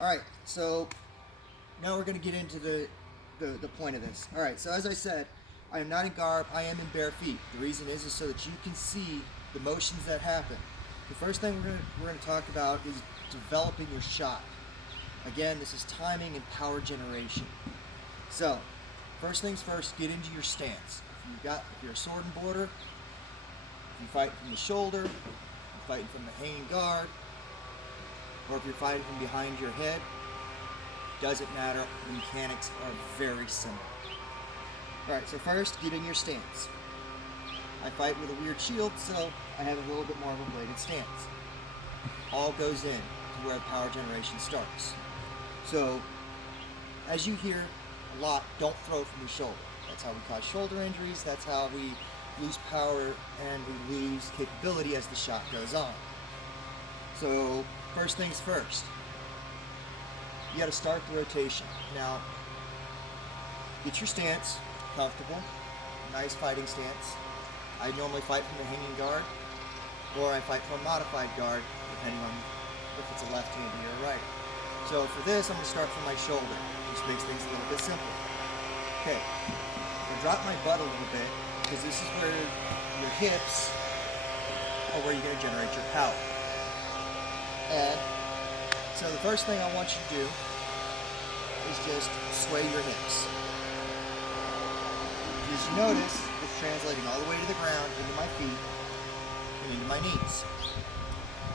Alright, so now we're going to get into the point of this. Alright, so as I said, I am not in garb, I am in bare feet. The reason is so that you can see the motions that happen. The first thing we're going to talk about is developing your shot. Again, this is timing and power generation. So, first things first, get into your stance. If you're a sword and border, if you fight from the shoulder, if you're fighting from the hanging guard, or if you're fighting from behind your head, doesn't matter. The mechanics are very similar. Alright, so first, get in your stance. I fight with a weird shield, so I have a little bit more of a bladed stance. All goes in to where power generation starts. So, as you hear a lot, don't throw from your shoulder. That's how we cause shoulder injuries, that's how we lose power and we lose capability as the shot goes on. So, first things first, you got to start the rotation. Now, get your stance comfortable, nice fighting stance. I normally fight from the hanging guard, or I fight from a modified guard, depending on if it's a left-hander or a right. So for this, I'm going to start from my shoulder, which makes things a little bit simpler. Okay, I'm going to drop my butt a little bit, because this is where your hips are where you're going to generate your power. And so the first thing I want you to do is just sway your hips. As you notice, it's translating all the way to the ground, into my feet, and into my knees.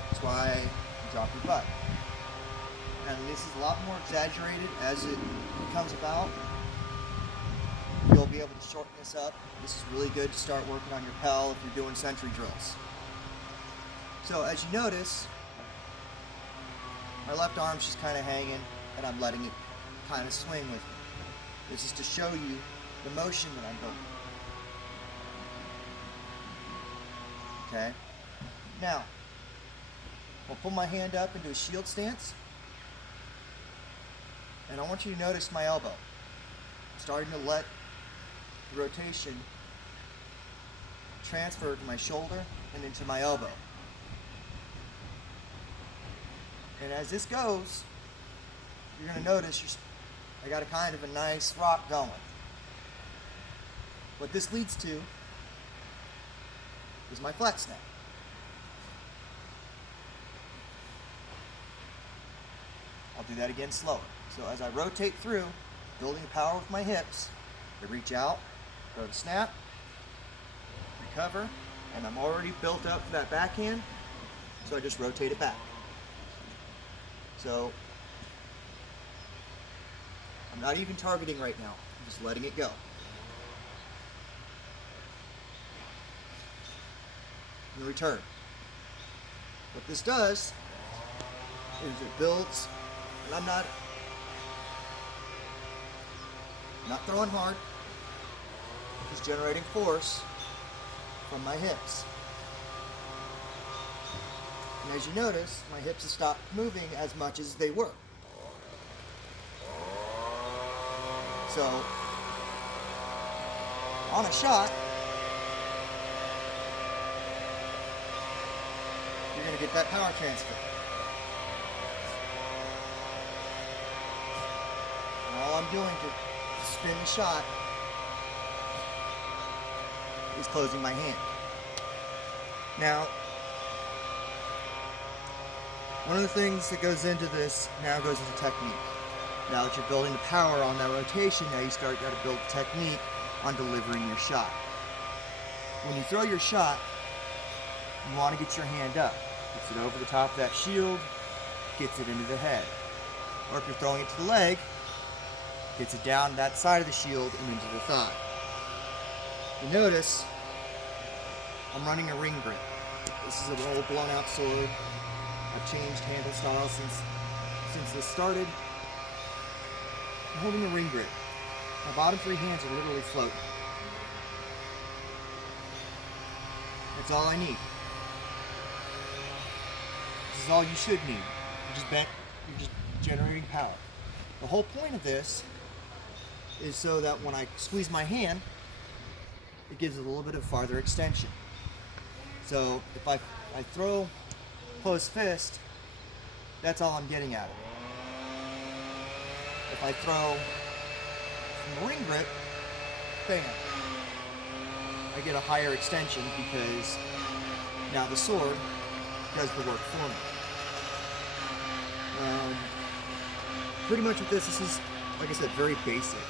That's why you drop your butt. And this is a lot more exaggerated as it comes about. You'll be able to shorten this up. This is really good to start working on your PEL if you're doing sentry drills. So as you notice, my left arm's just kind of hanging, and I'm letting it kind of swing with me. This is to show you the motion that I'm building. Okay? Now, I'll pull my hand up into a shield stance, and I want you to notice my elbow. I'm starting to let the rotation transfer to my shoulder and into my elbow. And as this goes, you're going to notice I got a kind of a nice rock going. What this leads to is my flat snap. I'll do that again slower. So as I rotate through, building the power with my hips, I reach out, go to snap, recover, and I'm already built up for that backhand, so I just rotate it back. So I'm not even targeting right now, I'm just letting it go. And return. What this does is it builds, and I'm not throwing hard, just generating force from my hips. And as you notice, my hips have stopped moving as much as they were. So, on a shot, you're going to get that power transfer. And all I'm doing to spin the shot is closing my hand. Now, one of the things that goes into this now goes into technique. Now that you're building the power on that rotation, now you got to build technique on delivering your shot. When you throw your shot, you want to get your hand up. Gets it over the top of that shield, gets it into the head. Or if you're throwing it to the leg, gets it down that side of the shield and into the thigh. You notice, I'm running a ring grip. This is an old blown out sword. I've changed handle style since this started. I'm holding a ring grip. My bottom three hands are literally floating. That's all I need. This is all you should need. You're just generating power. The whole point of this is so that when I squeeze my hand, it gives it a little bit of farther extension. So if I throw closed fist, that's all I'm getting at it. If I throw from a ring grip, bam, I get a higher extension because now the sword does the work for me. Pretty much with this is, like I said, very basic.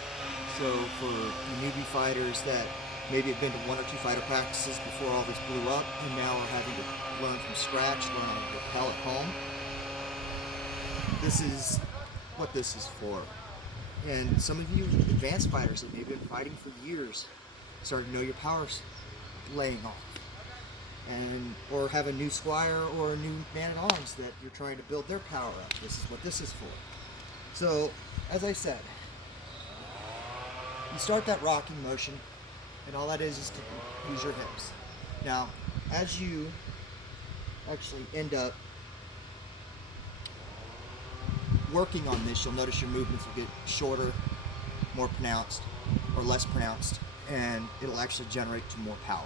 So for the newbie fighters that maybe have been to 1 or 2 fighter practices before all this blew up and now are having to learn from scratch, learn how to rappel at home, this is what this is for. And some of you advanced fighters that maybe have been fighting for years, starting to know your power's laying off. Or have a new squire or a new man-at-arms that you're trying to build their power up. This is what this is for. So, as I said, you start that rocking motion, and all that is to use your hips. Now, as you actually end up working on this, you'll notice your movements will get shorter, more pronounced, or less pronounced, and it'll actually generate to more power.